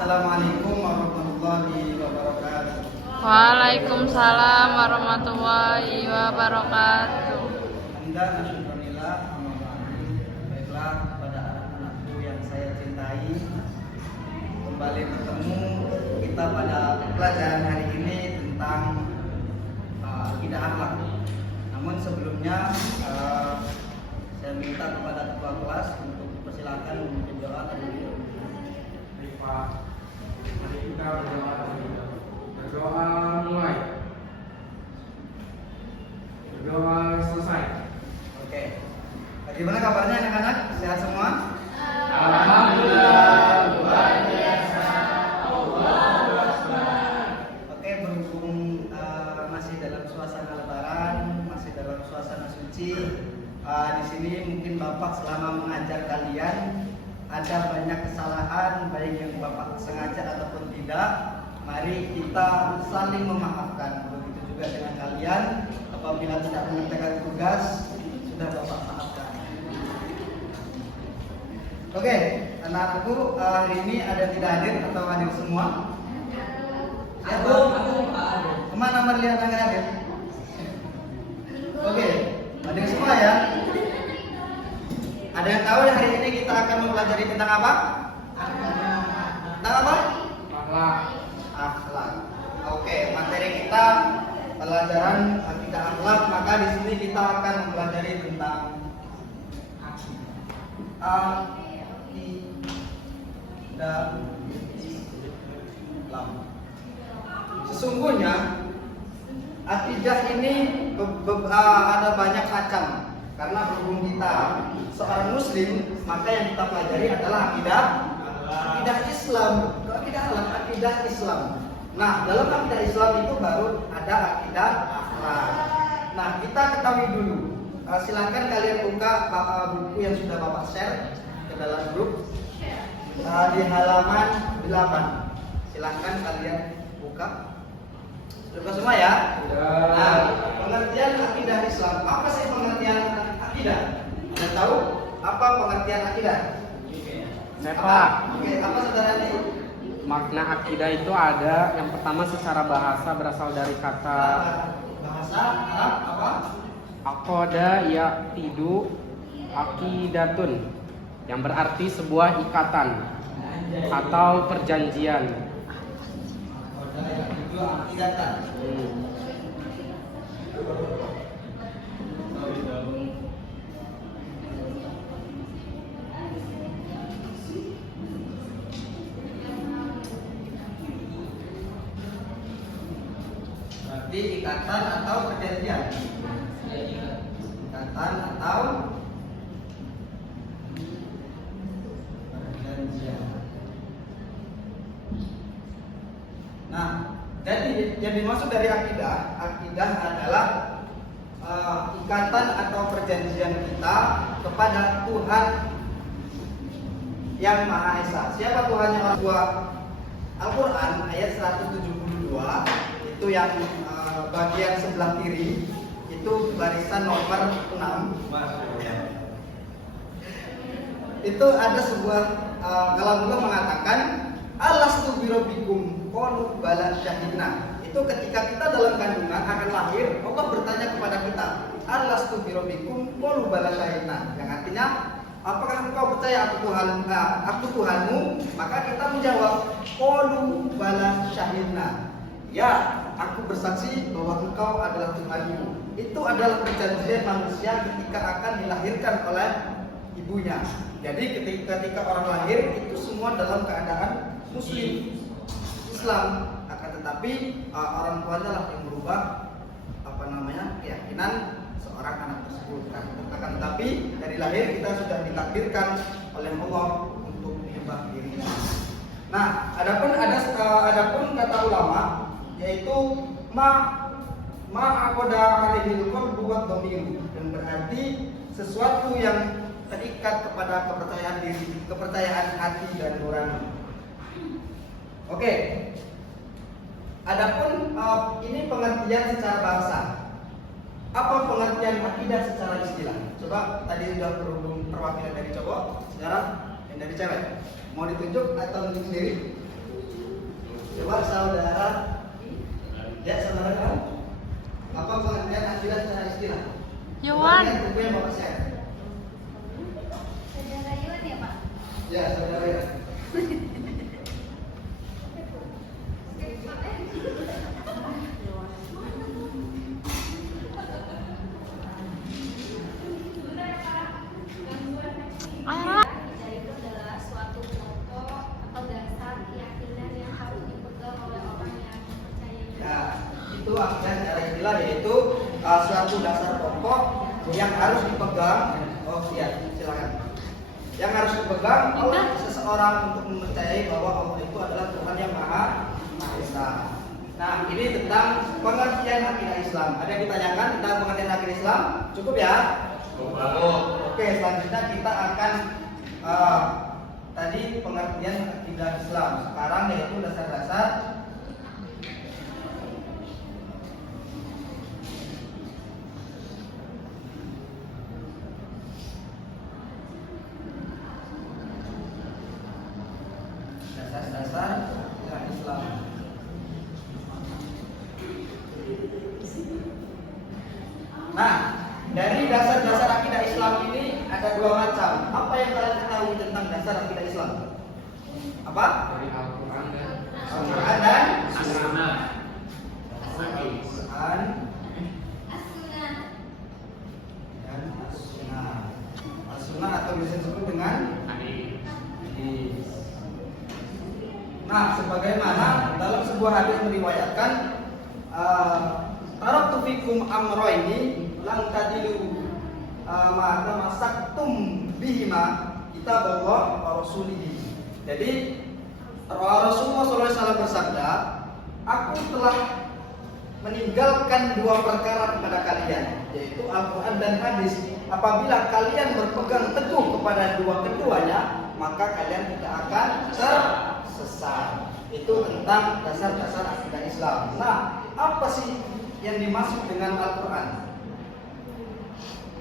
Assalamualaikum warahmatullahi wabarakatuh. Waalaikumsalam warahmatullahi wabarakatuh. Alhamdulillah, baiklah kepada anak-anakku yang saya cintai, kembali bertemu kita pada pelajaran hari ini tentang akidah akhlak. Namun sebelumnya saya minta kepada ketua kelas untuk dipersilakan memimpin doa terlebih dahulu. Mari kita berdoa mulai. Berdoa selesai. Oke. Bagaimana kabarnya anak-anak? Sehat semua? Alhamdulillah, luar biasa. Oke, berhubung masih dalam suasana Lebaran, masih dalam suasana suci, di sini mungkin Bapak selama mengajar kalian ada banyak kesalahan, baik yang Bapak sengaja ataupun tidak. Mari kita saling memaafkan. Begitu juga dengan kalian, apabila tidak mengerjakan tugas, sudah Bapak maafkan. Oke, anak-anakku, hari ini ada tidak hadir atau hadir semua? Aku hadir. Kemana Marliana nggak hadir? Oke, hadir semua ya. Ada yang tahu hari ini kita akan mempelajari tentang apa? Tentang apa? Akhlak. Akhlak. Oke, materi kita pelajaran akidah akhlak, maka di sini kita akan mempelajari tentang akidah Islam. Sesungguhnya akidah ini ada banyak macam, karena berhubung kita seorang muslim, maka yang kita pelajari adalah akidah Islam, akidah Islam. Nah, dalam akidah Islam itu baru ada akidah akhlak. Nah, kita ketahui dulu. Silakan kalian buka buku yang sudah Bapak share ke dalam grup di halaman 8. Silakan kalian buka. Sudah semua ya? Nah, pengertian akidah Islam. Apa sih pengertian akidah? Anda tahu apa pengertian akidah? Apa? Oke, apa saudara ini? Makna akidah itu ada yang pertama secara bahasa berasal dari kata Bahasa Arab apa? aqada yaqtidu aqidatun, yang berarti sebuah ikatan atau perjanjian. Itu akidatan. Berarti ikatan atau perjanjian. Ikatan atau perjanjian. Nah, jadi yang dimaksud dari akidah adalah ikatan atau perjanjian kita kepada Tuhan yang Maha Esa. Siapa Tuhan yang Maha? Al-Quran ayat 172 itu yang bagian sebelah kiri itu barisan nomor 6. Itu ada sebuah kalamullah mengatakan alastu birabbikum qalu bala syahidna. Itu ketika kita dalam kandungan akan lahir, Allah bertanya kepada kita, alastu birabbikum qalu bala syahidna. Yang artinya, apakah engkau percaya aku Tuhanmu? Maka kita menjawab qalu bala syahidna. Ya, aku bersaksi bahwa engkau adalah Tuhanmu. Itu adalah perjanjian manusia ketika akan dilahirkan oleh ibunya. Jadi ketika orang lahir itu semua dalam keadaan Muslim, Islam. Akan tetapi orang tuanya lah yang berubah keyakinan seorang anak tersebut. Akan tetapi dari lahir kita sudah ditakdirkan oleh Allah untuk menyembah dirinya. Nah, adapun kata ulama yaitu aqada alaihi qalbu wa dhamir, dan berarti sesuatu yang terikat kepada kepercayaan diri, kepercayaan hati dan nurani. Oke. Adapun ini pengertian secara bahasa. Apa pengertian akidah secara istilah? Coba tadi sudah berhubung perwakilan dari cowok, sekarang yang dari cewek. Mau ditunjuk atau tunjuk sendiri? Itu artinya secara istilah yaitu suatu dasar pokok yang harus dipegang. Oh iya, silakan. Yang harus dipegang oleh seseorang untuk mempercayai bahwa Allah itu adalah Tuhan yang Maha Esa. Nah, ini tentang pengertian akidah Islam. Ada yang ditanyakan tentang pengertian akidah Islam? Cukup ya? Cukup. Oke, selanjutnya kita akan tadi pengertian akidah Islam. Sekarang yaitu dasar-dasar akidah Islam. Nah, dari dasar-dasar akidah Islam ini ada dua macam. Apa yang kalian ketahui tentang dasar akidah Islam? Apa? Dari Al-Quran dan Al-Quran dan As-Sunnah. Al-Quran dan As-Sunnah. As-Sunnah atau bisa disebut dengan hadis. Nah, sebagaimana dalam sebuah hadis meriwayatkan, taraktu fikum amroini lan tadilu maka masaktum bihima kitaballah wa rasulihi. Jadi Rasulullah SAW bersabda, aku telah meninggalkan dua perkara kepada kalian, yaitu Al-Quran dan hadis. Apabila kalian berpegang teguh kepada dua-keduanya, maka kalian tidak akan tersesat. Itu tentang dasar-dasar akidah Islam. Nah, apa sih yang dimaksud dengan Al-Quran?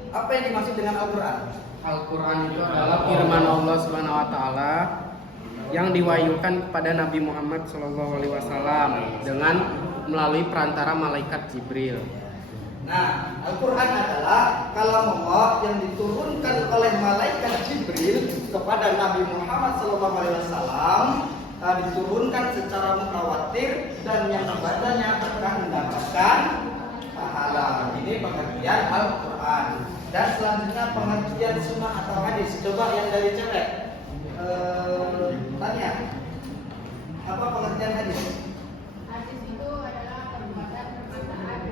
Apa yang dimaksud dengan Al-Quran? Al-Quran itu adalah firman Allah Subhanahu wa taala yang diwahyukan kepada Nabi Muhammad SAW dengan melalui perantara malaikat Jibril. Nah, Al-Quran adalah kalam Allah yang diturunkan oleh malaikat Jibril kepada Nabi Muhammad SAW, diturunkan secara mutawatir dan yang membacanya akan mendapatkan pahala. Ini pengertian Al-Quran. Dan selanjutnya pengertian sunnah atau hadis. Coba yang dari cewek tanya, apa pengertian hadis? Hadis itu adalah perbuatan-perbuatan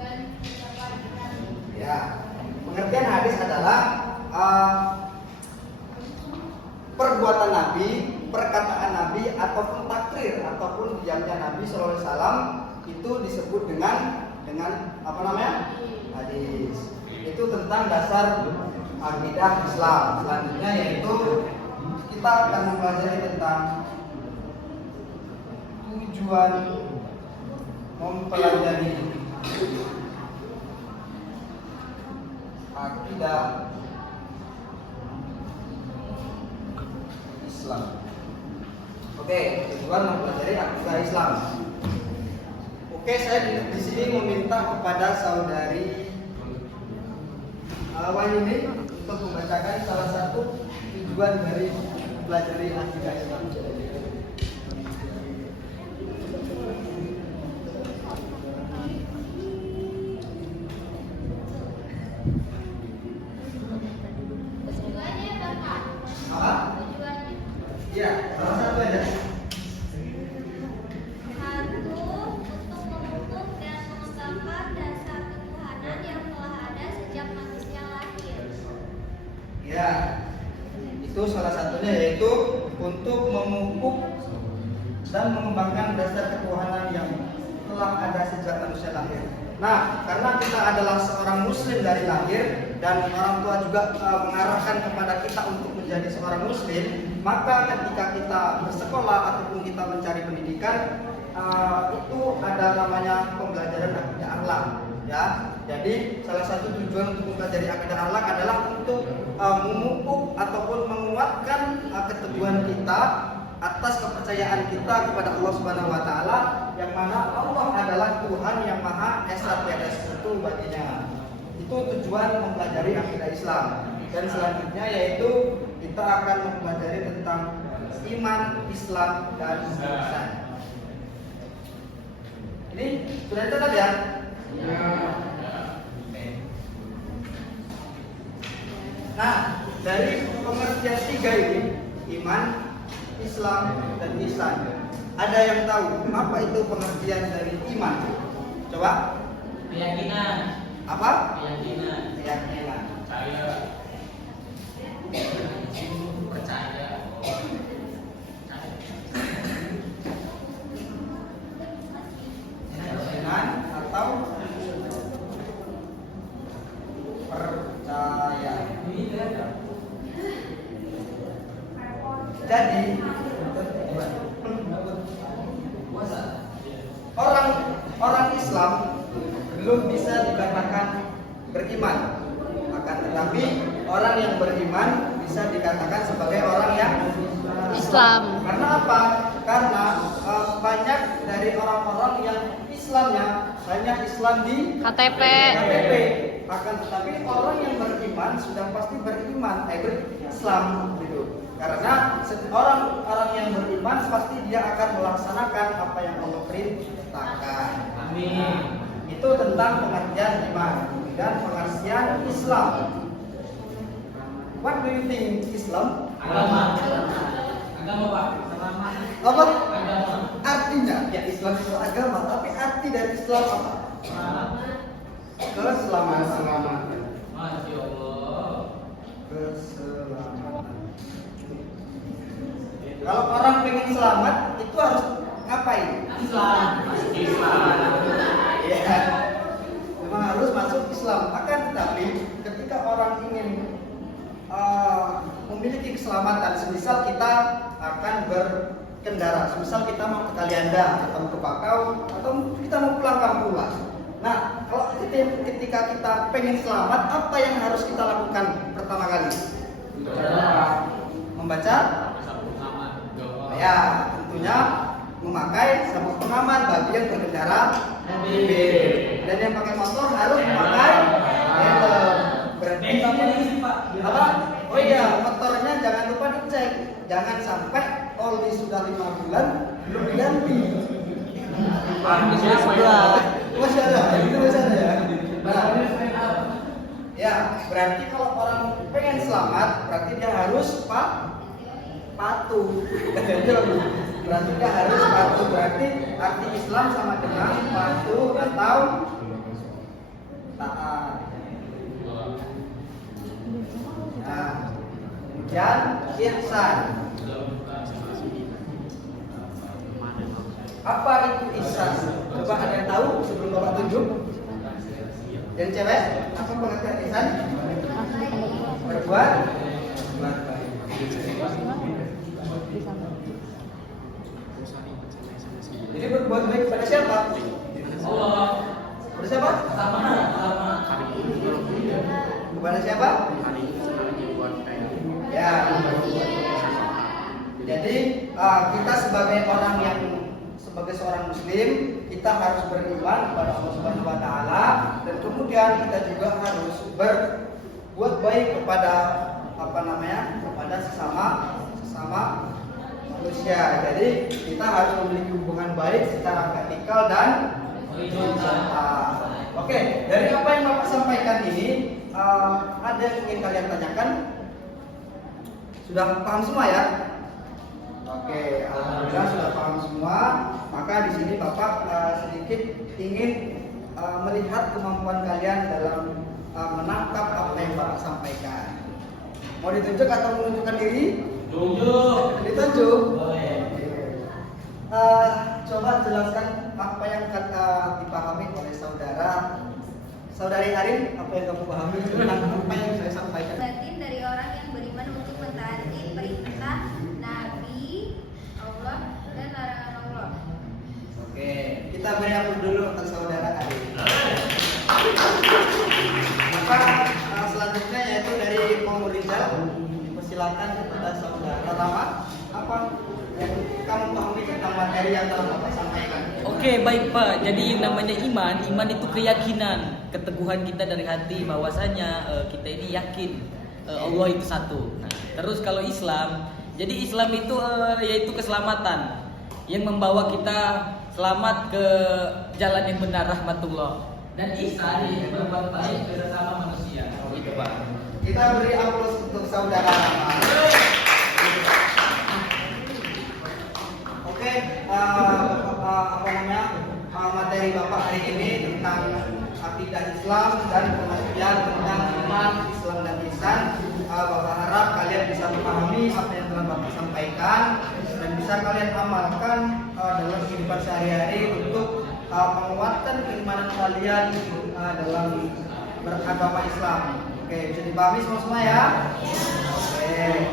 dan ucapan. Ya, pengertian hadis adalah perbuatan Nabi, perkataan Nabi, ataupun takrir ataupun diamnya Nabi SAW itu disebut dengan apa namanya? Hadis. Itu tentang dasar akidah Islam. Selanjutnya yaitu kita akan mempelajari tentang tujuan mempelajari akidah Islam. Oke, tujuan mempelajari akidah Islam. Oke, saya di sini meminta kepada saudari Wahyuni untuk membacakan salah satu tujuan dari mempelajari akidah Islam. Tujuannya apa? Apa? Tujuannya Ya, salah satu aja. satu, untuk memupuk dan mengembangkan dasar ketuhanan yang telah ada sejak manusia lahir. Ya, itu salah satunya yaitu untuk memupuk dan mengembangkan dasar ketuhanan yang telah ada sejak manusia lahir. Nah, karena kita adalah seorang muslim dari lahir dan orang tua juga mengarahkan kepada kita untuk menjadi seorang muslim, maka ketika kita bersekolah ataupun kita mencari pendidikan, itu ada namanya pembelajaran akidah akhlak. Ya, jadi salah satu tujuan untuk mempelajari akidah akhlak adalah untuk memupuk ataupun menguatkan keteguhan kita atas kepercayaan kita kepada Allah Subhanahu wa taala, yang mana Allah adalah Tuhan yang Maha Esa, tiada sekutu baginya. Itu tujuan mempelajari akidah Islam. Dan selanjutnya yaitu kita akan mempelajari tentang iman, Islam, dan ihsan. Ini sudah catat ya? Nah, dari pengertian tiga ini, iman, Islam, Islam, dan ihsan. Ada yang tahu apa itu pengertian dari iman? Coba. Keyakinan. Apa? Keyakinan. Keyakinan. Percaya. Percaya. Iman atau percaya. Jadi orang Islam belum bisa dikatakan beriman, akan tetapi orang yang beriman bisa dikatakan sebagai orang yang Islam. Karena apa? Karena banyak dari orang-orang yang Islamnya hanya Islam di KTP. Akan tetapi orang yang beriman sudah pasti berislam gitu. Karena orang yang beriman pasti dia akan melaksanakan apa yang Allah perintahkan. Amin. Itu tentang pengertian iman dan pengertian Islam. What do you think Islam? Agama. Agama, Pak. Agama. Apa? Agama. Artinya ya Islam itu agama, tapi arti dari Islam apa? Keselamatan. Masya Allah. Keselamatan. Kalau orang pengen selamat itu harus ngapain? Islam. Ya, memang harus masuk Islam. Akan tetapi ketika orang ingin memiliki keselamatan, semisal kita akan berkendara, semisal kita mau ke Kalianda atau ke Bakau atau kita mau pulang kampung lah. Nah, kalau ketika kita pengen selamat, apa yang harus kita lakukan pertama kali? Membaca? Ya, tentunya memakai sabuk pengaman bagi yang berkendara mobil. Dan yang pakai motor harus memakai helm. Berarti apa? Oh iya, motornya jangan lupa dicek. Jangan sampai oli sudah 5 bulan belum diganti. Masya Allah, itu masalah ya. Nah, ya berarti kalau orang pengen selamat, berarti dia harus patuh. Berarti dia harus patuh. Berarti arti Islam sama dengan patuh atau taat. Nah, kemudian ihsan. Apa itu ihsan? Coba ada yang tahu sebelum Bapak tunjuk? Yang cewek, apa pengertian ihsan? Berbuat baik. Jadi berbuat baik kepada siapa? Allah. Kepada siapa? Sama. Kepada siapa? Ya. Jadi kita sebagai orang yang sebagai seorang muslim, kita harus beriman kepada Allah Subhanahu wa taala dan kemudian kita juga harus berbuat baik kepada kepada sesama manusia. Jadi kita harus memiliki hubungan baik secara vertikal dan horizontal. Oke, dari apa yang Bapak sampaikan ini ada yang ingin kalian tanyakan? Sudah paham semua ya? Oke, alhamdulillah sudah paham semua. Maka di sini Bapak sedikit ingin melihat kemampuan kalian dalam menangkap apa yang Bapak sampaikan. Mau ditunjuk atau menunjukkan diri? Tunjuk. Ditunjuk. Boleh. Coba jelaskan apa yang dipahami oleh saudari Arin, apa yang kamu pahami tentang apa yang saya sampaikan? Berarti dari orang yang beriman untuk mentaati perintah Nabi, Allah, dan larangan Allah. Oke, kita beri aplaus dulu untuk saudara Arin. Maka selanjutnya yaitu dari Pemurijal, persilakan kepada saudara Rama, apa yang kamu pahami tentang materi yang telah Bapak sampaikan? Oke, baik Pak. Jadi namanya iman itu keyakinan, keteguhan kita dari hati bahwasanya kita ini yakin Allah itu satu. Nah, terus kalau Islam, jadi Islam itu yaitu keselamatan yang membawa kita selamat ke jalan yang benar, rahmatullah. Dan ihsan yaitu berbuat baik ke sesama manusia. Gitu Pak. Kita beri aplaus untuk saudara Rama. Islam dan pengertian tentang iman, Islam dan ihsan. Bapak harap kalian bisa memahami apa yang telah Bapak sampaikan dan bisa kalian amalkan dalam kehidupan sehari-hari untuk menguatkan keimanan kalian dalam beragama Islam. Oke, bisa dipahami semua ya? Oke.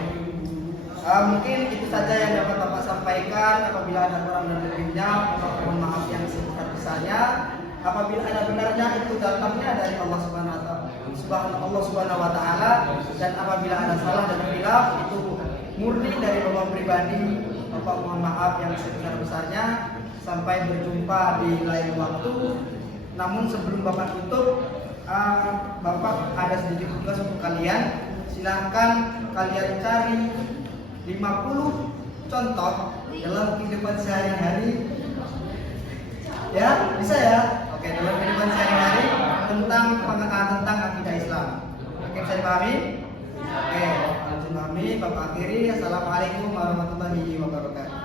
Mungkin itu saja yang dapat Bapak sampaikan. Apabila ada kurang dan lebihnya, mohon maaf yang sebesar-besarnya. Apabila ada benarnya, itu datangnya dari Allah Subhanahu wa Ta'ala, dan apabila ada salah dan khilaf, itu murni dari Bapak pribadi. Bapak mohon maaf yang sebesar-besarnya. Sampai berjumpa di lain waktu. Namun sebelum Bapak tutup, Bapak ada sedikit tugas untuk kalian. Silahkan kalian cari 50 contoh dalam kehidupan sehari-hari. Ya, bisa ya? Oke, dalam kehidupan sehari-hari tentang akidah Islam. Oke, bisa dipahami? Oke, bisa dipahami. Bapak akhiri. Assalamualaikum warahmatullahi wabarakatuh.